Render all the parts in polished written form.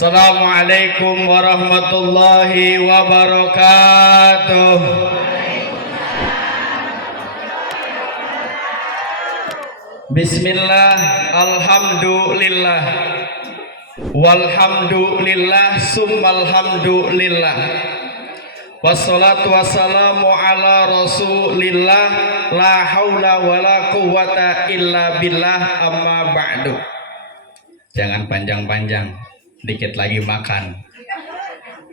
Assalamualaikum warahmatullahi wabarakatuh. Bismillah, alhamdulillah, walhamdulillah, summalhamdulillah. Wassalatu wassalamu ala rasulillah, la haula wala quwata illa billah, amma ba'du. Jangan panjang-panjang, dikit lagi makan.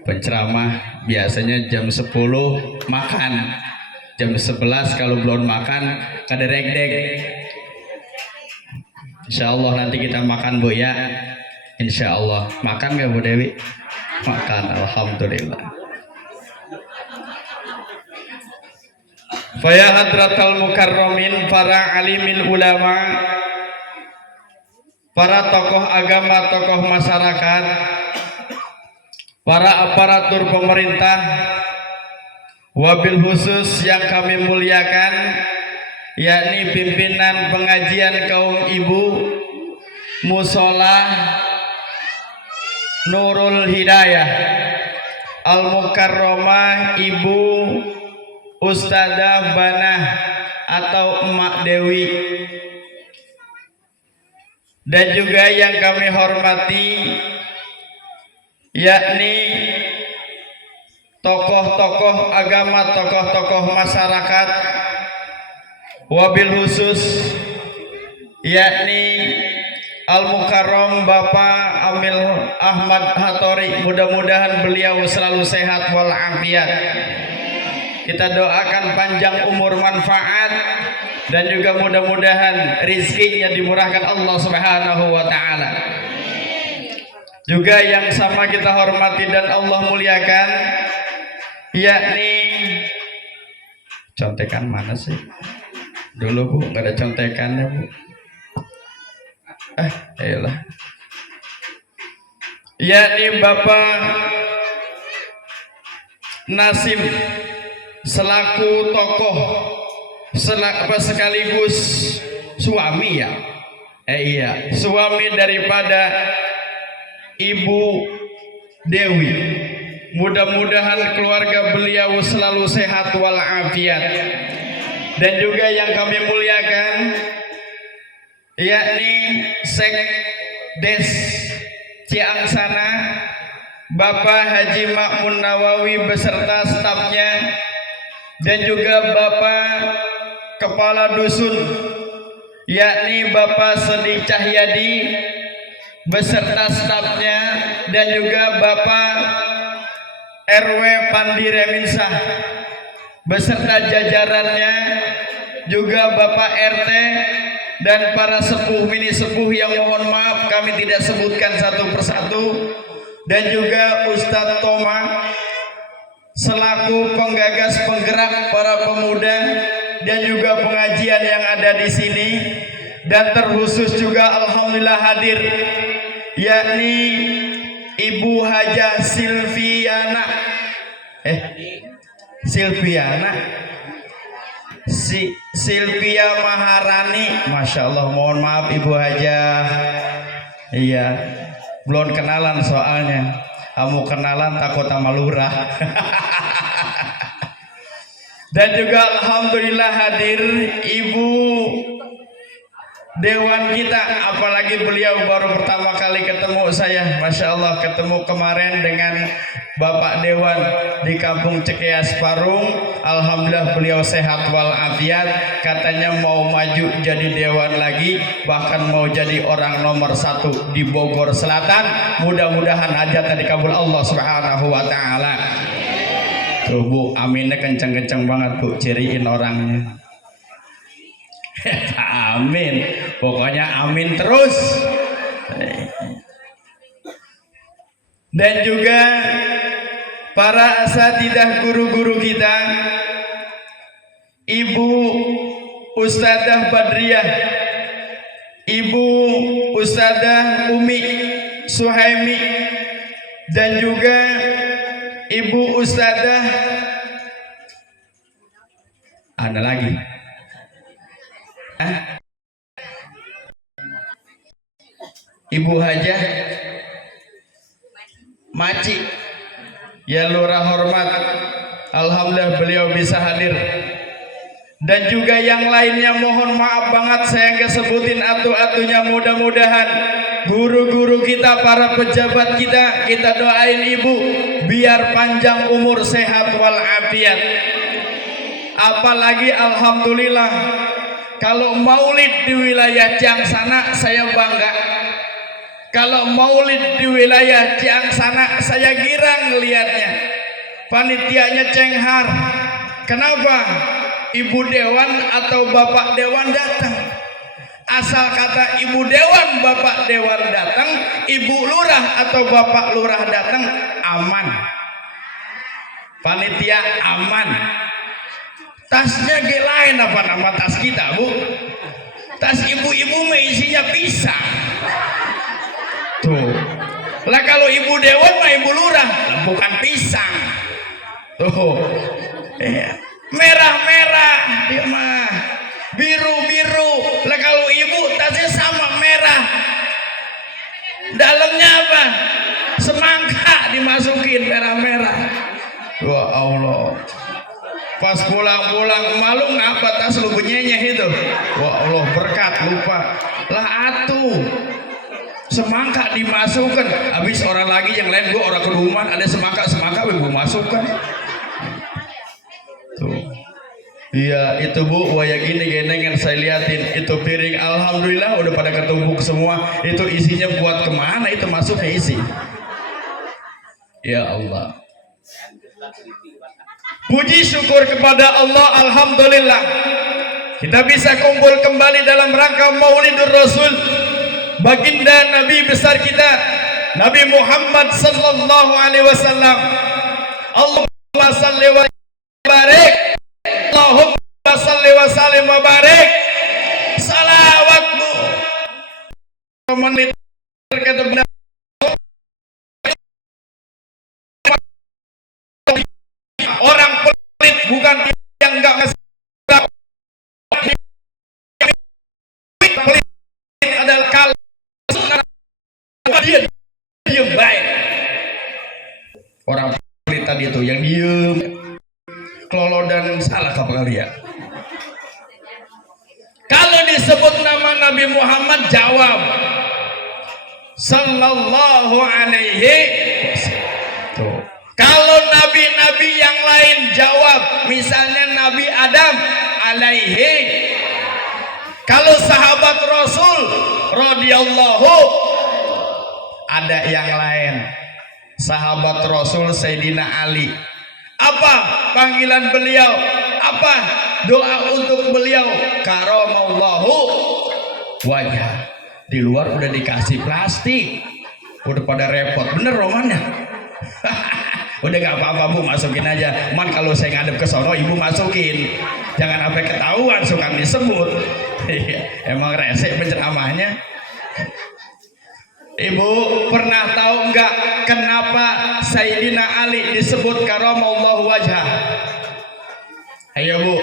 Penceramah biasanya jam 10 makan, jam 11 kalau belum makan kaderek-dek. Insyaallah nanti kita makan Bu ya. Insyaallah. Makan gak Bu Dewi? Makan, alhamdulillah. Faya hadratal mukarramin, para alimil ulama, para tokoh agama, tokoh masyarakat, para aparatur pemerintah, wabil khusus yang kami muliakan, yakni pimpinan pengajian kaum ibu Musola Nurul Hidayah Al-Mukarramah, Ibu Ustadzah Banah atau Emak Dewi, dan juga yang kami hormati yakni tokoh-tokoh agama, tokoh-tokoh masyarakat, wabil khusus yakni Al-Mukarram Bapak Amil Ahmad Hatori. Mudah-mudahan beliau selalu sehat walafiat. Kita doakan panjang umur, manfaat, dan juga mudah-mudahan rizkinya dimurahkan Allah Subhanahu wa ta'ala. Juga yang sama kita hormati dan Allah muliakan yakni, contekan mana sih? Dulu Bu, nggak ada contekannya Bu. Ayolah. Yakni Bapak Nasim selaku tokoh sekaligus suami ya. Iya, suami daripada Ibu Dewi. Mudah-mudahan keluarga beliau selalu sehat walafiat. Dan juga yang kami muliakan yakni Sekdes Ciangsana Bapak Haji Ma'mun Nawawi beserta stafnya, dan juga Bapak Kepala Dusun yakni Bapak Sedi Cahyadi beserta stafnya, dan juga Bapak RW Pandi Reminsah beserta jajarannya, juga Bapak RT dan para sepuh mini sepuh yang mohon maaf kami tidak sebutkan satu persatu, dan juga Ustadz Toma selaku penggagas penggerak para pemuda dan juga pengajian yang ada di sini, dan terkhusus juga alhamdulillah hadir yakni Ibu Hajah Silviana Silvia Maharani. Masya Allah, mohon maaf Ibu Hajah, iya belum kenalan soalnya. Kamu kenalan takut sama lurah. Dan juga alhamdulillah hadir Ibu Dewan kita, apalagi beliau baru pertama kali ketemu saya. Masya Allah, ketemu kemarin dengan Bapak Dewan di Kampung Cekeas Parung. Alhamdulillah beliau sehat walafiat. Katanya mau maju jadi dewan lagi, bahkan mau jadi orang nomor 1 di Bogor Selatan. Mudah-mudahan hajatnya dikabul Allah Subhanahu wa ta'ala. Tuh Bu, aminnya kenceng-kenceng banget Bu, ciriin orangnya. Amin, pokoknya amin terus. Dan juga para asatidah, guru-guru kita, Ibu Ustadzah Badriah, Ibu Ustadzah Umi Suhaimi, dan juga Ibu Ustadzah ada lagi Ibu Hajah Maci. Ya lurah hormat, alhamdulillah beliau bisa hadir. Dan juga yang lainnya mohon maaf banget saya nggak sebutin atu-atunya. Mudah-mudahan guru-guru kita, para pejabat kita doain ibu biar panjang umur, sehat walafiat. Apalagi alhamdulillah kalau maulid di wilayah Ciangsana saya bangga. Kalau maulid di wilayah Ciangsana saya girang ngelihatnya. Panitianya cenghar. Kenapa? Ibu dewan atau bapak dewan datang. Asal kata ibu dewan, bapak dewan datang, ibu lurah atau bapak lurah datang, aman. Panitia aman. Tasnya lain apa nama tas kita, Bu? Tas ibu-ibu isinya pisang. Tuh. Lah kalau ibu dewan mah ibu lurah, lah bukan pisang. Tuh. Merah-merah dia mah. Biru-biru. Lah kalau ibu tasnya sama merah. Dalamnya apa? Semangka dimasukin merah-merah. Ya Allah. Pas pulang-pulang malu ngapa tas lu bunyinya itu? Wah Allah berkat lupa. Lah atuh semangka dimasukkan. Habis orang lagi yang lain gua orang keruman ada semangka gua masukkan. Tuh. Iya itu Bu, waya gini geneng yang saya liatin itu piring alhamdulillah udah pada ketumpuk semua. Itu isinya buat kemana itu masuknya isi? Ya Allah. Puji syukur kepada Allah, alhamdulillah kita bisa kumpul kembali dalam rangka Maulidur Rasul baginda Nabi besar kita Nabi Muhammad sallallahu alaihi wasallam. Allahumma salli wa barik, Allahumma salli wa sallim wa barik. Salawatmu menit kata benar. Orang pelit bukan yang enggak ngasih. Pelit adalah kalau dia diem baik. Orang pelit tadi itu yang diem, kelolo dan salah kali ya. Kalau disebut nama Nabi Muhammad jawab sallallahu alaihi wasallam. Kalau nabi-nabi yang lain jawab, misalnya Nabi Adam alaihi. Kalau sahabat Rasul radhiyallahu, ada yang lain. Sahabat Rasul Sayyidina Ali. Apa panggilan beliau? Apa doa untuk beliau? Karamallahu wajah. Di luar udah dikasih plastik. Udah pada repot. Bener romannya. Udah gak apa-apa Bu, masukin aja. Man kalau saya ngadep ke sono ibu masukin. Jangan sampai ketahuan suka disebut. Emang resek penceramahnya. Ibu pernah tahu nggak kenapa Sayyidina Ali disebut karamallahu wajah? Ayo Bu.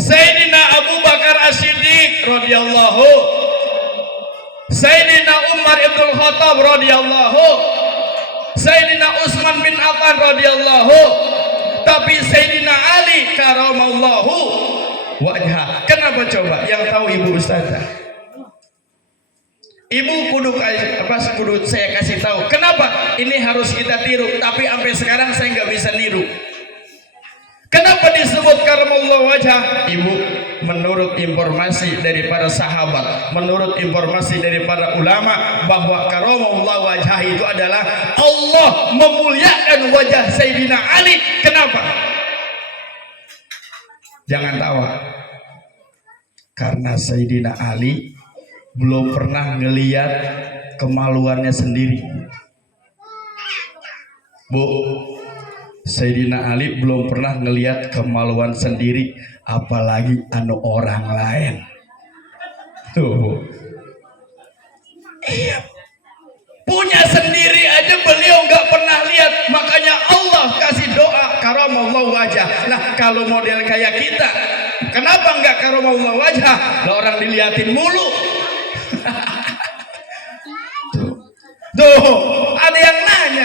Sayyidina Abu Bakar As-Siddiq radhiyallahu, Sayyidina Umar Ibn Khattab radhiyallahu, Sayyidina Utsman bin Affan radhiyallahu, tapi Sayyidina Ali karamallahu wajah. Kenapa coba? Yang tahu Ibu Ustazah. Ibu kudu saya kasih tahu. Kenapa ini harus kita tiru? Tapi sampai sekarang saya nggak bisa niru. Kenapa disebut karamallahu wajah? Ibu, menurut informasi dari para sahabat, menurut informasi dari para ulama, bahwa karamallahu wajah itu adalah Allah memuliakan wajah Sayyidina Ali. Kenapa? Jangan tawa. Karena Sayyidina Ali belum pernah ngeliat kemaluannya sendiri. Bu, Sayyidina Ali belum pernah ngeliat kemaluan sendiri, apalagi anu orang lain. Tuh. Iya. Punya sendiri aja beliau nggak pernah lihat, makanya Allah kasih doa karamallahu wajah. Nah, kalau model kayak kita, kenapa nggak karamallahu wajah? Lah orang diliatin mulu. Tuh, ada yang nanya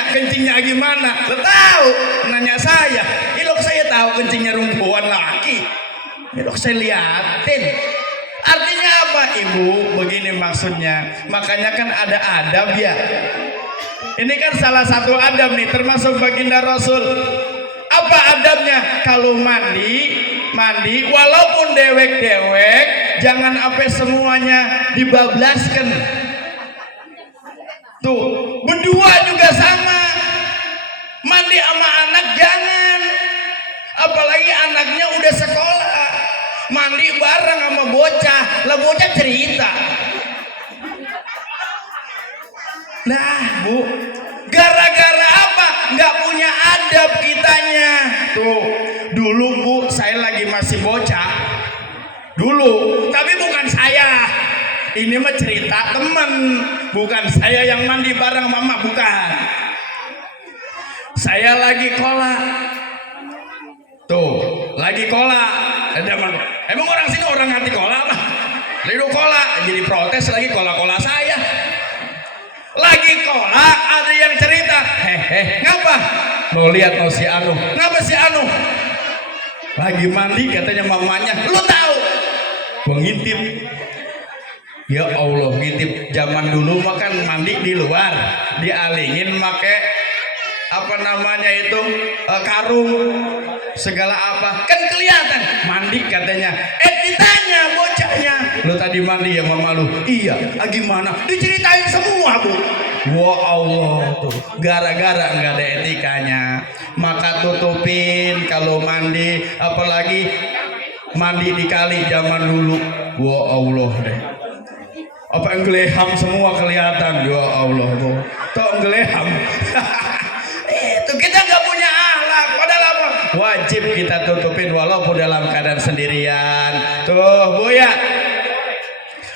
kencingnya gimana? Lo tahu? Nanya saya. Ilok saya tahu kencingnya rumpuan laki. Ilok saya liatin. Artinya apa ibu? Begini maksudnya. Makanya kan ada adab ya. Ini kan salah satu adab nih, termasuk baginda Rasul. Apa adabnya? Kalau mandi walaupun dewek jangan sampai semuanya dibablaskan. Tuh, berdua juga sama. Mandi sama anak jangan. Apalagi anaknya udah sekolah. Mandi bareng sama bocah. Lah bocah cerita. Nah, Bu, gara-gara apa? Nggak punya adab kitanya. Tuh, dulu Bu, saya lagi masih bocah. Dulu, tapi bukan saya. Ini mah cerita teman, bukan saya yang mandi bareng mama, bukan. Saya lagi kolak. Tuh, lagi kolak. Emang orang sini orang ngerti kolak mah? Lidu kolak, jadi protes lagi kolak-kolak saya. Lagi kolak, ada yang cerita. Ngapa? Mau lihat mau si Anu. Ngapa si Anu? Lagi mandi katanya mamanya. Lu tahu? Gua ngintip. Ya Allah, ngintip. Zaman dulu mah kan mandi di luar, dialingin make apa namanya itu karung segala apa kan kelihatan mandi katanya. Ditanya bocahnya, lu tadi mandi ya mama lu? Iya. Gimana? Diceritain semua Bu. Wah Allah tuh, gara-gara nggak ada etikanya, maka tutupin kalau mandi, apalagi mandi di kali zaman dulu. Wah Allah deh. Apa yang geleham semua kelihatan. Ya Allah Bu. Tuh geleham. Itu kita nggak punya akhlak. Padahal apa? Wajib kita tutupin walaupun dalam keadaan sendirian. Tuh Bu ya.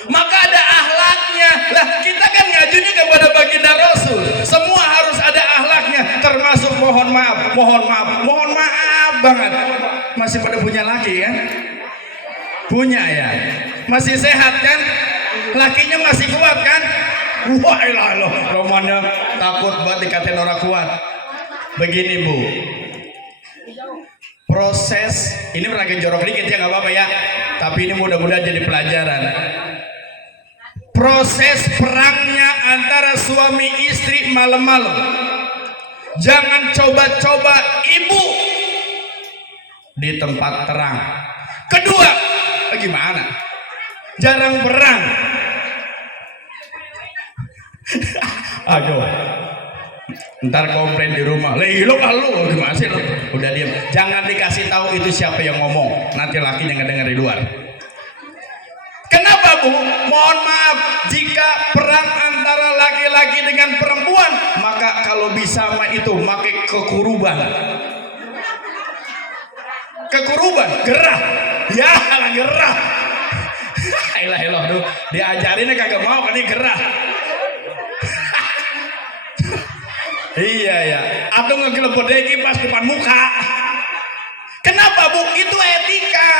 Maka ada akhlaknya. Lah kita kan ngajunya kepada baginda Rasul. Semua harus ada akhlaknya. Termasuk mohon maaf banget. Masih pada punya laki kan? Punya ya. Masih sehat kan? Lakinya masih kuat kan? Wah ilah romannya takut banget dikatain orang kuat. Begini Bu, proses ini lagi jorok dikit ya nggak apa-apa ya, tapi ini mudah-mudahan jadi pelajaran. Proses perangnya antara suami istri malam-malam, jangan coba-coba ibu di tempat terang. Kedua, bagaimana? Jarang perang. Aduh, ntar komplain di rumah. Lo gimana sih lo? Udah diam. Jangan dikasih tahu itu siapa yang ngomong. Nanti lakinya ngedenger di luar. Kenapa Bu? Mohon maaf, jika perang antara laki-laki dengan perempuan, maka kalau bisa mah itu pakai kekuruban. Kekuruban, gerah. Ya, gerah. Elah tuh diajarinnya kagak mau kan ini gerah. Iya ya, atau ngegelepodeki pas depan muka. Kenapa Bu? Itu etika.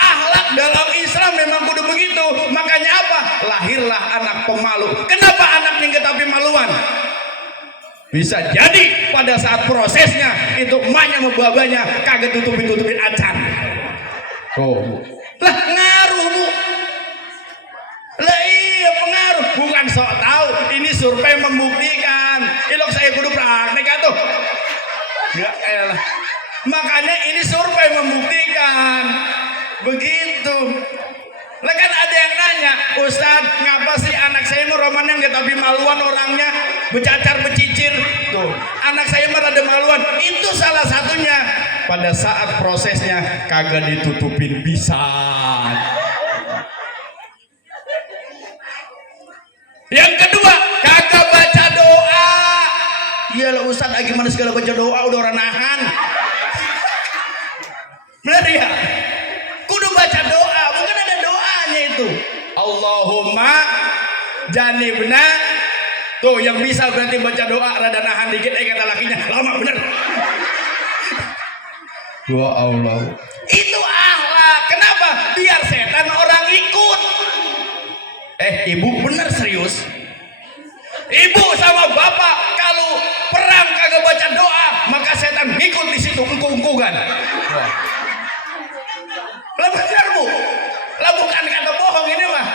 Akhlak dalam Islam memang kudu begitu. Makanya apa? Lahirlah anak pemalu. Kenapa anaknya nggak tapi maluan? Bisa jadi pada saat prosesnya itu emaknya sama babanya kagak tutupin acan. Oh, lah ngaruh Bu. Lah iya pengaruh, bukan sok tahu. Ini survei membuktikan. Ilok saya kudu praktek atuh. Ya elah. Makanya ini survei membuktikan. Begitu. Lah kan ada yang nanya, Ustadz, ngapa sih anak saya mau romannya nggak tapi maluan orangnya, bercacar becicir. Tuh, anak saya mah ada maluan. Itu salah satunya. Pada saat prosesnya kagak ditutupin pisan. Yang kedua, kagak baca doa. Iyalah Ustadz, gimana segala baca doa udah orang nahan. Benar ya? Kudu baca doa, bukan ada doanya itu. Allahumma janibna. Tuh yang bisa berarti baca doa rada nahan dikit, kata lakinya lama bener. Doa Allah. Itu akhlak. Kenapa? Biar setan orang ikut. Ibu bener serius. Ibu sama bapak kalau perang baca doa, maka setan ikut di situ engkung-engkungan. Lah benar Bu. Lah bukan kata bohong ini mah.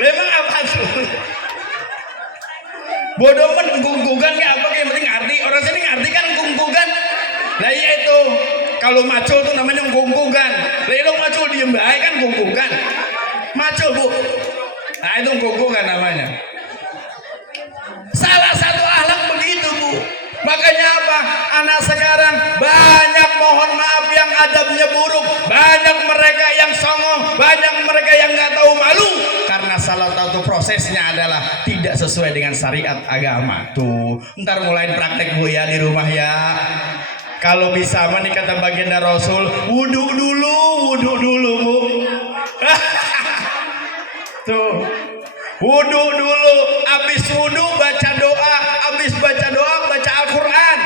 Memang apa tuh? Bodoh men engkung-engkungan apa yang penting ngerti. Orang sini ngerti kan engkung-engkungan. Lah iya itu. Kalau macul tuh namanya engkung-engkungan. Lah itu macul diem baik kan engkung-engkungan. Macul Bu. Nah itu engkung-engkungan namanya. Salah satu akhlak begitu Bu. Makanya apa? Anak sekarang banyak mohon maaf yang adabnya buruk, banyak mereka yang songong, banyak mereka yang nggak tahu malu karena salah satu prosesnya adalah tidak sesuai dengan syariat agama. Tuh, ntar mulai praktek Bu ya di rumah ya. Kalau bisa nih kata baginda Rasul, wudhu dulu Bu. Tuh. Wudhu dulu, habis wudhu baca doa, habis baca doa baca Al-Quran.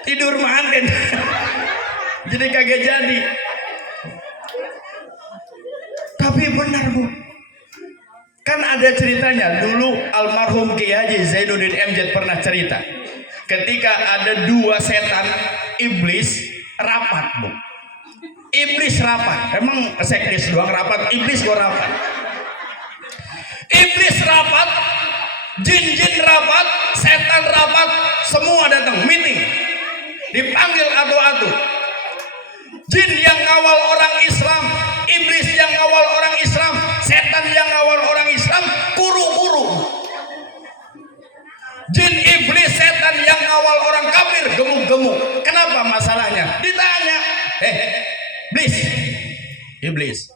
Tidur manten. Jadi kagak jadi. Tapi benar Bu. Kan ada ceritanya dulu almarhum Kiai Haji Zainuddin MZ pernah cerita. Ketika ada dua setan iblis rapat Bu. Iblis rapat, emang sekdes doang rapat, iblis gua rapat. Iblis rapat, jin-jin rapat, setan rapat, semua datang meeting. Dipanggil atu-atu. Jin yang ngawal orang Islam, iblis yang ngawal orang Islam, setan yang ngawal orang Islam, kuru-kuru. Jin, iblis, setan yang ngawal orang kafir, gemuk-gemuk. Kenapa masalahnya? Ditanya, Iblis,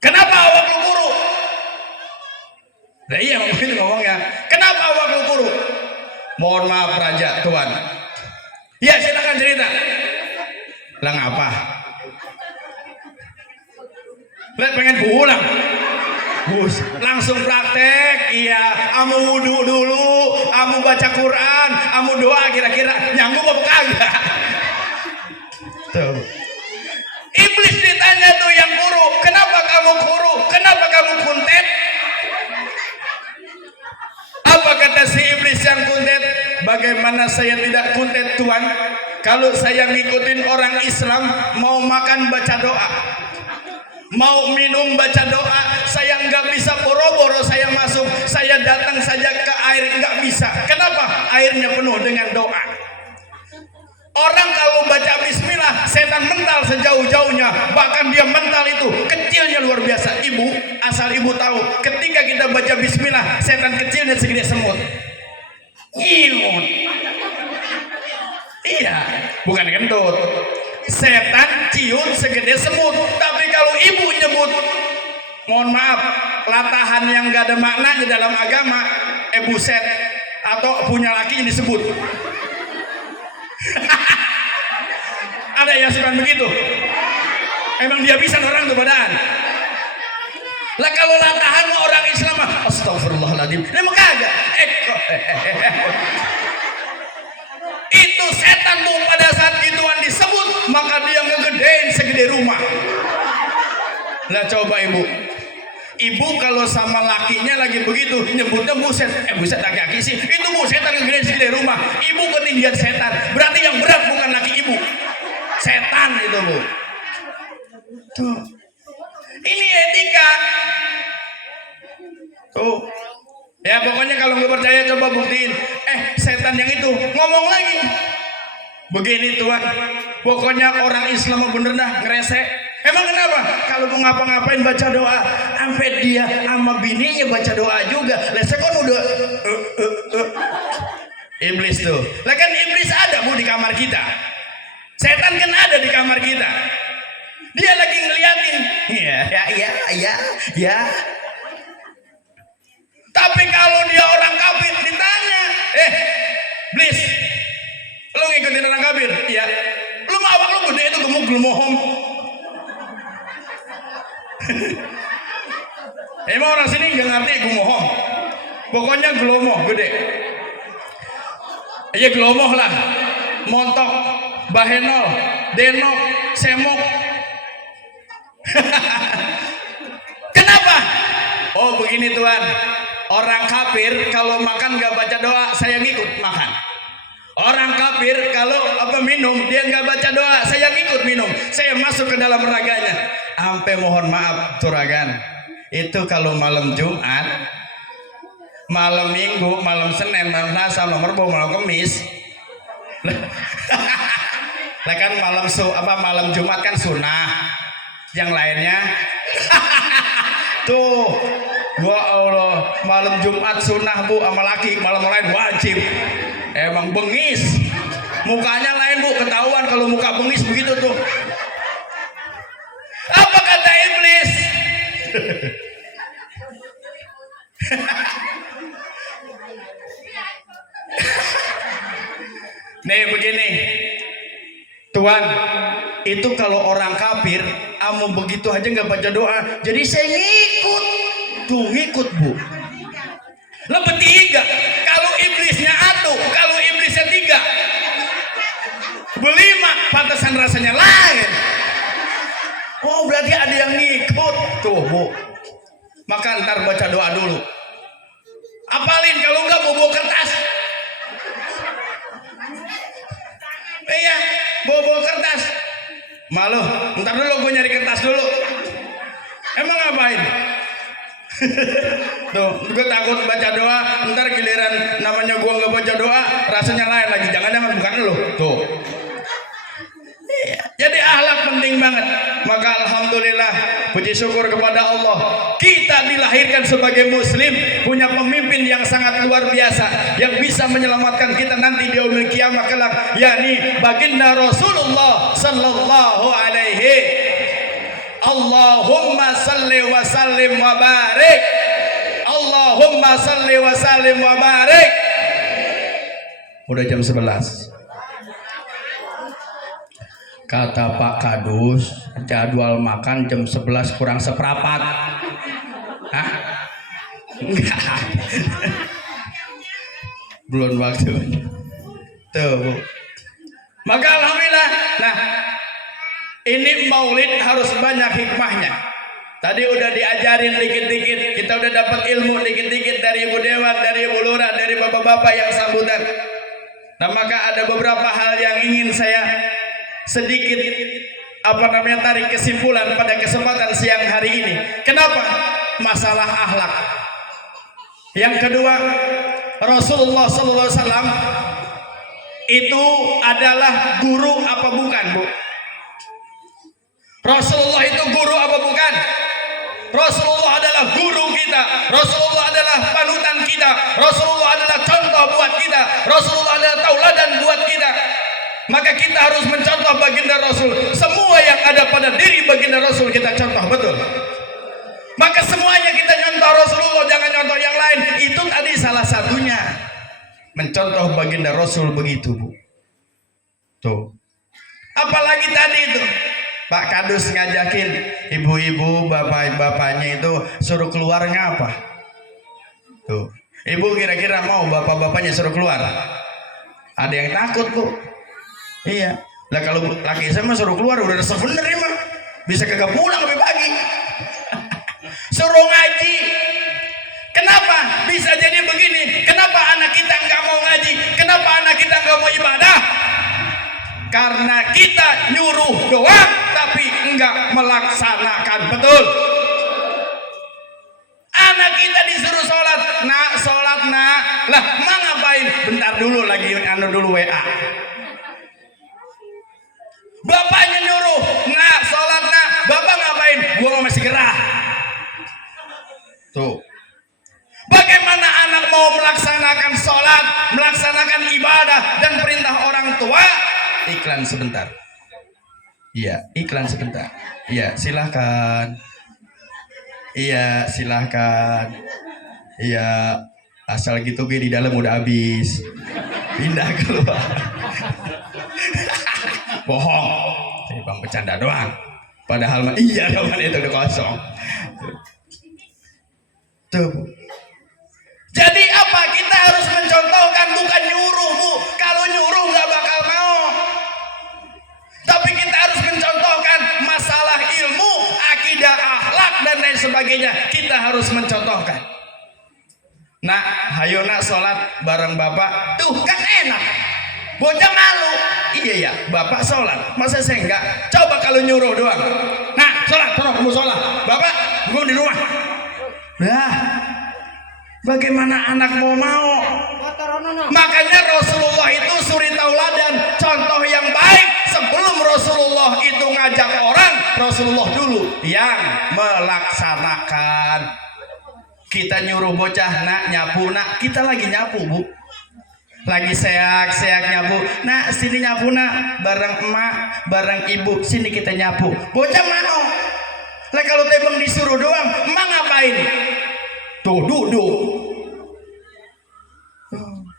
kenapa awak lu kuru? Nah iya mungkin ngomongnya, kenapa awak lu kuru? Mohon maaf Raja Tuan. Ya silakan cerita. Lah ngapa? Lah pengen pulang. Bus, langsung praktek. Iya, amu wudhu dulu, amu baca Quran, amu doa kira-kira nyanggup apa kagak? Tuh. Iblis ditanya tuh yang kuru, kenapa kamu kuru? Kenapa kamu kuntet? Apa kata si iblis yang kuntet? Bagaimana saya tidak kuntet Tuhan? Kalau saya ngikutin orang Islam, mau makan baca doa, mau minum baca doa, saya nggak bisa boro-boro saya masuk, saya datang saja ke air nggak bisa. Kenapa? Airnya penuh dengan doa. Orang kalau baca bismillah, setan mental sejauh-jauhnya. Bahkan dia mental itu kecilnya luar biasa. Ibu, asal ibu tahu, ketika kita baca bismillah, setan kecilnya segede semut. Ngimut. Iya, bukan kentut. Setan ciut segede semut. Tapi kalau ibu nyebut, mohon maaf, latahan yang gak ada maknanya dalam agama, buset, atau punya laki yang disebut. Ada yang suka begitu. Emang dia bisa orang tuh badan. Lah kalau latahan orang Islam mah astagfirullahaladzim. Emang kagak. Itu setan tuh pada saat gituan disebut, maka dia ngegedein segede rumah. Lah coba Ibu kalau sama lakinya lagi begitu nyebutnya buset, buset laki-laki sih. Itu bu setan ngegedein segede rumah. Ibu ketindihan setan. Berarti yang berat bukan laki ibu. Setan itu Bu. Tuh. Ini etika. Tuh. Ya pokoknya kalau nggak percaya coba buktiin. Setan yang itu ngomong lagi. Begini Tuhan. Pokoknya orang Islam bener dah ngeresek. Emang kenapa? Kalau mau ngapa-ngapain baca doa, sampai dia sama bininya baca doa juga. Lesek kan udah iblis tuh. Lah kan iblis ada Bu di kamar kita. Setan kan ada di kamar kita. Dia lagi ngeliatin. Ya. Tapi kalau dia orang kafir ditanya, iblis, lu ngikutin orang kafir? Iya. Lu mau awak lu gede itu gemuk gemohom. Emang orang sini nggak ngerti gemohom. Pokoknya gelomoh gede. Iya gelomoh lah. Montok, bahenol, denok, semok. Kenapa? Oh begini Tuhan, orang kafir kalau makan gak baca doa, saya ngikut makan. Orang kafir kalau minum dia nggak baca doa, saya ngikut minum, saya masuk ke dalam raganya. Sampai mohon maaf turagan, itu kalau malam Jumat, malam Minggu, malam Senin, malam Selasa, malam Rabu, malam Kamis. Lah kan malam Jumat kan sunnah, yang lainnya tuh. Ya Allah, malam Jumat sunnah bu, sama laki, malam lain wajib. Emang bengis, mukanya lain bu, ketahuan kalau muka bengis begitu tuh. Apa kata iblis? Nih begini, Tuhan, itu kalau orang kafir, amu begitu aja nggak baca doa, jadi saya ngikut, tuh ngikut bu. Lah bertiga, kalau iblisnya atuh, kalau iblisnya tiga, berlima, pantesan rasanya lain. Oh berarti ada yang ngikut, tuh bu. Maka ntar baca doa dulu. Apalin, kalau enggak bawa kertas. Iya, bawa kertas. Malu, ntar dulu gue nyari kertas dulu. Emang ngapain? Tuh, gue takut baca doa, ntar giliran namanya gue nggak baca doa, rasanya lain lagi. Jangan-jangan bukan lo. Tuh. Jadi akhlak penting banget. Maka alhamdulillah, puji syukur kepada Allah, kita dilahirkan sebagai muslim, punya pemimpin yang sangat luar biasa, yang bisa menyelamatkan kita nanti di yaumil kiamah kelak, yakni baginda Rasulullah sallallahu alaihi. Allahumma salli wa sallim wa barik. Allahumma salli wa sallim wa barik. Udah jam 11. Kata Pak Kadus, jadwal makan jam 11 kurang seperempat. Hah? Enggak. Belum waktu. Tuh. Maka alhamdulillah. Nah, ini maulid harus banyak hikmahnya. Tadi udah diajarin dikit-dikit, kita udah dapat ilmu dikit-dikit dari Ibu Dewan, dari Ibu Lurah, dari bapak-bapak yang sambutan. Nah, maka ada beberapa hal yang ingin saya sedikit tarik kesimpulan pada kesempatan siang hari ini. Kenapa? Masalah akhlak. Yang kedua, Rasulullah SAW itu adalah guru apa bukan, Bu? Rasulullah itu guru apa bukan? Rasulullah adalah guru kita. Rasulullah adalah panutan kita. Rasulullah adalah contoh buat kita. Rasulullah adalah tauladan buat kita. Maka kita harus mencontoh baginda Rasul. Semua yang ada pada diri baginda Rasul kita contoh, betul? Maka semuanya kita contoh Rasulullah, jangan contoh yang lain. Itu tadi salah satunya, mencontoh baginda Rasul begitu, Bu. Tuh. Apalagi tadi itu Pak Kadus ngajakin ibu-ibu, bapak-bapaknya itu suruh keluar ngapa? Tuh. Ibu kira-kira mau bapak-bapaknya suruh keluar? Ada yang takut, Bu. Iya. Lah kalau laki saya mah suruh keluar udah sebenarnya mah bisa kagak pulang lebih pagi. Suruh ngaji. Kenapa bisa jadi begini? Kenapa anak kita nggak mau ngaji? Kenapa anak kita nggak mau ibadah? Karena kita nyuruh doang tapi enggak melaksanakan, betul? Anak kita disuruh sholat, nak. Lah, mau ngapain? Bentar dulu lagi dulu WA. Bapaknya nyuruh, sholat nak. Bapak ngapain? Gua masih gerah. Tuh. Bagaimana anak mau melaksanakan sholat, melaksanakan ibadah dan perintah orang tua? Iklan sebentar. Iya, iklan sebentar. Iya, silahkan. Iya, silahkan. Iya, asal gitu di dalam udah habis. Pindah keluar. Bohong. Jadi bang bercanda doang. Padahal iya doang itu udah kosong. Tuh. Jadi apa? Kita harus mencontohkan, bukan nyuruh, Bu. Kalau nyuruh nggak bakal mau. Tapi kita harus mencontohkan masalah ilmu, akidah sebagainya. Kita harus mencontohkan. Nak, hayo nak sholat bareng bapak. Tuh kan enak. Bocah malu. Iya ya, bapak sholat. Masa saya enggak? Coba kalau nyuruh doang. Nah, sholat, terus kamu sholat. Bapak, gue di rumah. Nah, bagaimana anak mau? Makanya Rasulullah itu suri tauladan, contoh yang baik. Sebelum Rasulullah itu ngajak orang, Rasulullah dulu yang melaksanakan. Kita nyuruh bocah, nak nyapu, nak, kita lagi nyapu, Bu. Lagi seak nyapu. Nak, sini nyapu, nak, bareng emak, bareng ibu, sini kita nyapu. Bocah mau. Lah kalau tebang disuruh doang, emak ngapain? Tuh, duduk.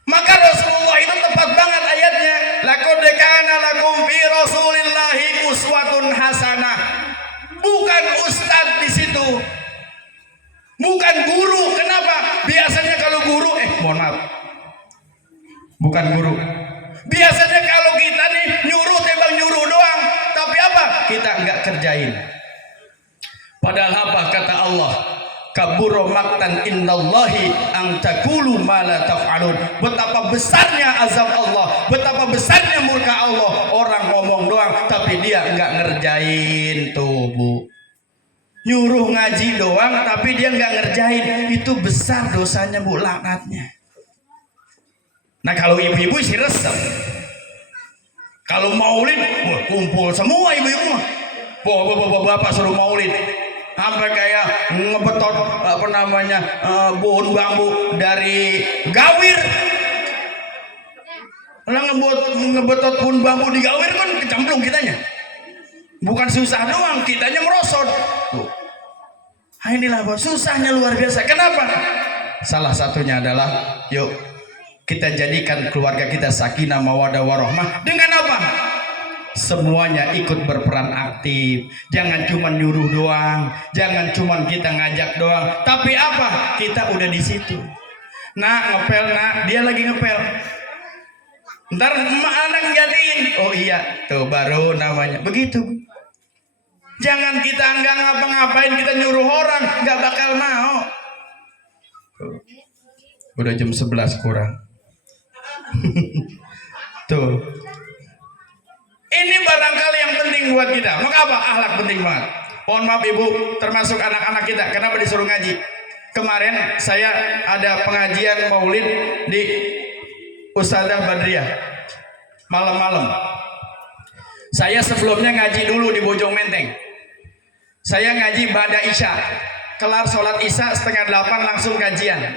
Maka Rasulullah itu tepat banget ayatnya. Laqad kana lakum fi Rasulillahi uswatun hasanah. Bukan ustadz di situ. Bukan guru. Kenapa? Biasanya kalau guru, mohon maaf. Bukan guru. Biasanya kalau kita nih nyuruh tebang nyuruh doang. Tapi apa? Kita enggak kerjain. Padahal apa kata Allah? Kabura maktan indallahi ang taqulu ma la taf'alun. Betapa besarnya azab Allah, betapa besarnya murka Allah. Orang ngomong doang tapi dia enggak ngerjain. Tuh, Bu. Nyuruh ngaji doang tapi dia enggak ngerjain. Itu besar dosanya, Bu, laknatnya. Nah, kalau ibu-ibu sih resep. Kalau maulid, wah, kumpul semua ibu-ibu. Bapak suruh maulid. Sampai kayak ngebetot pohon bambu dari Gawir. Lah ngebetot pohon bambu di Gawir kan kecemplung kitanya. Bukan susah doang, kitanya merosot. Tuh. Nah, inilah susahnya luar biasa. Kenapa? Salah satunya adalah yuk kita jadikan keluarga kita sakinah mawaddah warahmah dengan apa? Semuanya ikut berperan aktif. Jangan cuma nyuruh doang, jangan cuma kita ngajak doang. Tapi apa? Kita udah di situ. Nah, ngepel, nak, dia lagi ngepel. Ntar emak anak ngatiin. Oh iya, tuh baru namanya. Begitu. Jangan kita nggak ngapa-ngapain, kita nyuruh orang, nggak bakal mau. Udah jam 11 kurang. Tuh. Ini barangkali yang penting buat kita. Maka apa? Akhlak penting banget. Mohon maaf ibu, termasuk anak-anak kita. Kenapa disuruh ngaji? Kemarin saya ada pengajian maulid di Ustadzah Badriah. Malam-malam. Saya sebelumnya ngaji dulu di Bojong Menteng. Saya ngaji ba'da Isya. Kelar sholat Isya 7:30 langsung kajian.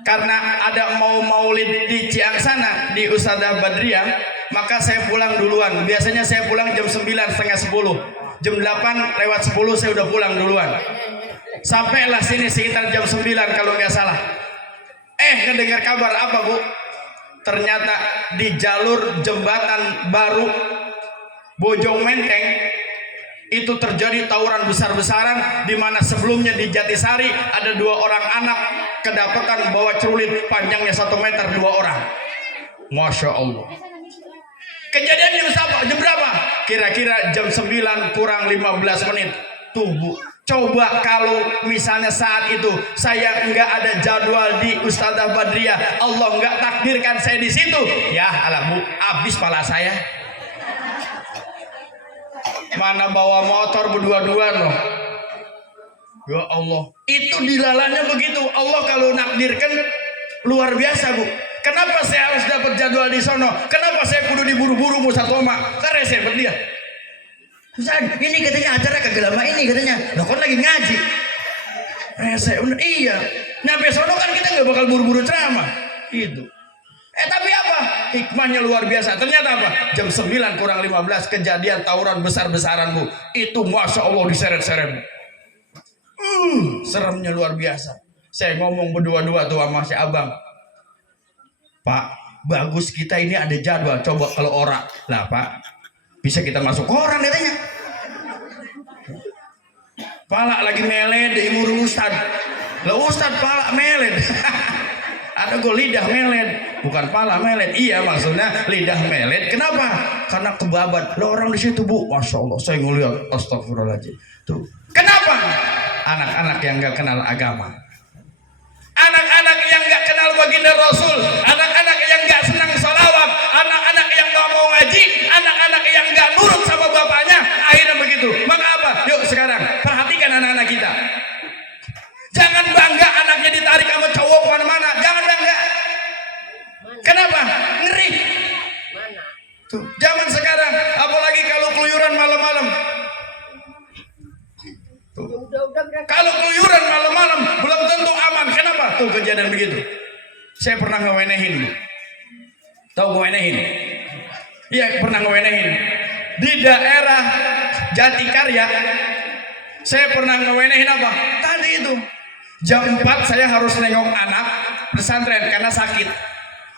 Karena ada mau maulid di Ciang sana di Ustadzah Badriah, maka saya pulang duluan. Biasanya saya pulang jam 9, setengah 10. Jam 8:10 saya udah pulang duluan. Sampailah sini sekitar jam 9 kalau nggak salah. Ngedengar kabar apa, Bu? Ternyata di jalur jembatan baru Bojong Menteng itu terjadi tawuran besar-besaran, di mana sebelumnya di Jatisari ada 2 orang anak kedapatan bawa celurit panjangnya 1 meter, 2 orang. Masya Allah. Kejadiannya jam berapa? Kira-kira jam 9 kurang 15 menit. Tuh, Bu. Coba kalau misalnya saat itu saya nggak ada jadwal di Ustadzah Badriah, Allah nggak takdirkan saya di situ, ya alah, Bu, habis pala saya. Mana bawa motor berdua-dua loh. Ya Allah, itu dilalanya begitu. Allah kalau nakdirkan luar biasa, Bu. Kenapa saya harus dapat jadwal di sono? Kenapa saya kudu diburu-buru Musatoma? Karena saya berdia. Ustaz, ini katanya acara kagak lama ini katanya. Loh, kan lagi ngaji. Rese, iya. Nyampe sono kan kita nggak bakal buru-buru ceramah. Gitu. Tapi apa? Hikmahnya luar biasa. Ternyata apa? Jam 9 kurang 15 kejadian tawuran besar-besaran, Bu. Itu Masya Allah diseret-seret. Seremnya luar biasa. Saya ngomong berdua-dua tuh sama si abang. Pak, bagus kita ini ada jadwal. Coba kalau orang. Lah, Pak, bisa kita masuk orang katanya. Pala lagi meled di imur Ustad. Lah Ustad pala meled. Ada gue lidah meled, bukan pala meled. Iya, maksudnya lidah meled. Kenapa? Karena kebabat. Lah orang di situ, Bu. Masya Allah, saya ngeliat. Astagfirullahaladzim. Tuh. Kenapa? anak-anak yang gak kenal agama, anak-anak yang gak kenal baginda Rasul, anak-anak yang gak senang salawat, anak-anak yang gak mau ngaji, anak-anak yang gak nurut sama bapaknya. Akhirnya begitu. Maka apa? Yuk sekarang perhatikan anak-anak kita. Jangan bangga anaknya ditarik sama cowok kemana-mana. Jangan bangga. Kenapa? Ngeri. Tuh, zaman sekarang, apalagi kalau keluyuran malam-malam. Kalau keluyuran malam-malam belum tentu aman. Kenapa? Tuh kejadian begitu. Saya pernah ngewenehin. Tahu ngewenehin? Iya, pernah ngewenehin. Di daerah Jatikarya, saya pernah ngewenehin apa? Tadi itu. Jam 4 saya harus nengok anak pesantren karena sakit.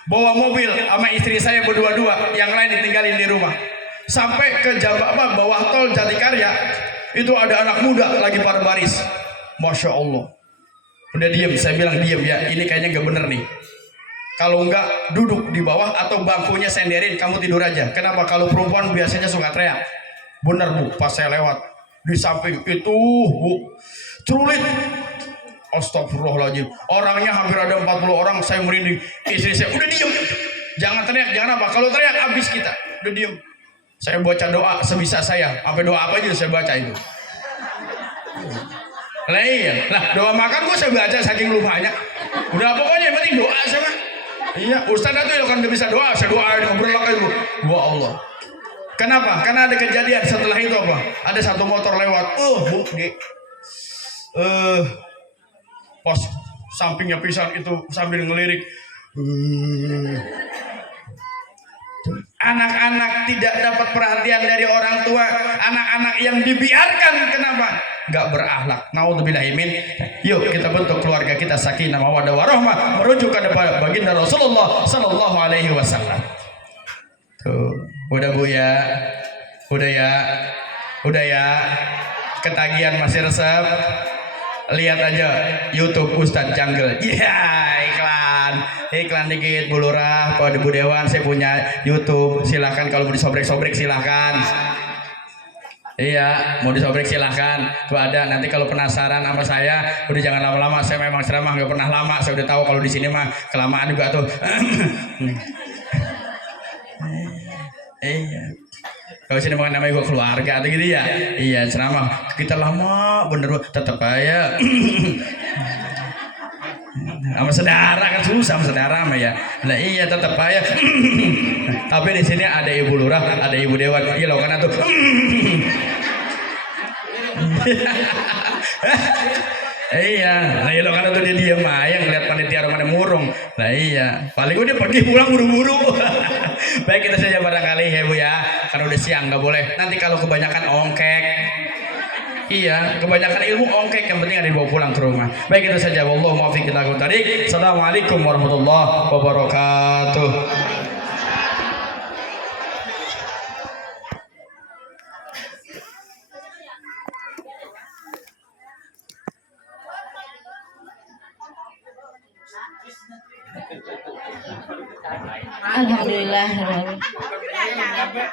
Bawa mobil sama istri saya berdua-dua, yang lain ditinggalin di rumah. Sampai ke bawah tol Jatikarya, itu ada anak muda lagi pada baris. Masya Allah. Udah diem, saya bilang diem ya, ini kayaknya nggak bener nih. Kalau enggak duduk di bawah atau bangkunya senderin, kamu tidur aja. Kenapa? Kalau perempuan biasanya suka teriak. Bener Bu, pas saya lewat di samping itu Bu, cerulit. Astagfirullahaladzim, orangnya hampir ada 40 orang. Saya merinding. Istri saya, udah diem, jangan teriak, jangan apa. Kalau teriak habis kita. Udah diem. Saya baca doa sebisa saya. Sampai doa apa aja saya baca itu. Lah iya, lah doa makan gua saya baca saking lupanya. Udah pokoknya yang penting doa sama. Iya, Ustaz itu ya kan gak bisa doa, saya doa ngobrol lagi dulu. Wah Allah. Kenapa? Karena ada kejadian setelah itu apa? Ada satu motor lewat. Bu, pas sampingnya pisan itu sambil ngelirik. Anak-anak tidak dapat perhatian dari orang tua, anak-anak yang dibiarkan. Kenapa? Gak berakhlak. Naudzubillahimin. Yuk kita bentuk keluarga kita sakinah mawaddah warahmah, merujuk kepada baginda Rasulullah sallallahu alaihi wasallam. Tuh, udah Bu ya. Udah ya. Ketagihan masih resep. Lihat aja YouTube Ustadz Jungle. Iklan dikit Bu Lurah, Pak Bu Dewan, saya punya YouTube. Silahkan kalau mau disobrek-sobrek silahkan. Iya, mau disobrek silahkan. Tuh ada. Nanti kalau penasaran sama saya, udah jangan lama-lama. Saya memang ceramah nggak pernah lama. Saya udah tahu kalau di sini mah kelamaan juga tuh. Iya. Kalau sini makan namanya gue keluarga atau gitu ya. Iya ceramah kita lama bener tetap aja. Sama saudara kan susah sama saudara mah ya. Nah iya tetap aja. Tapi di sini ada Ibu Lurah, ada Ibu Dewan. Iya lo kan tuh. Iya, nah lo kan tuh dia diam aja ngeliat panitia orang ada murung. Nah iya, paling gue dia pergi pulang buru-buru. Baik kita saja barangkali ya Bu ya, karena udah siang nggak boleh. Nanti kalau kebanyakan ongkek, iya kebanyakan ilmu ongkek, yang penting ada dibawa pulang ke rumah. Baik itu saja. Wallahu muwaffiq ila aqwamit thoriq. Assalamualaikum warahmatullahi wabarakatuh. Alhamdulillah.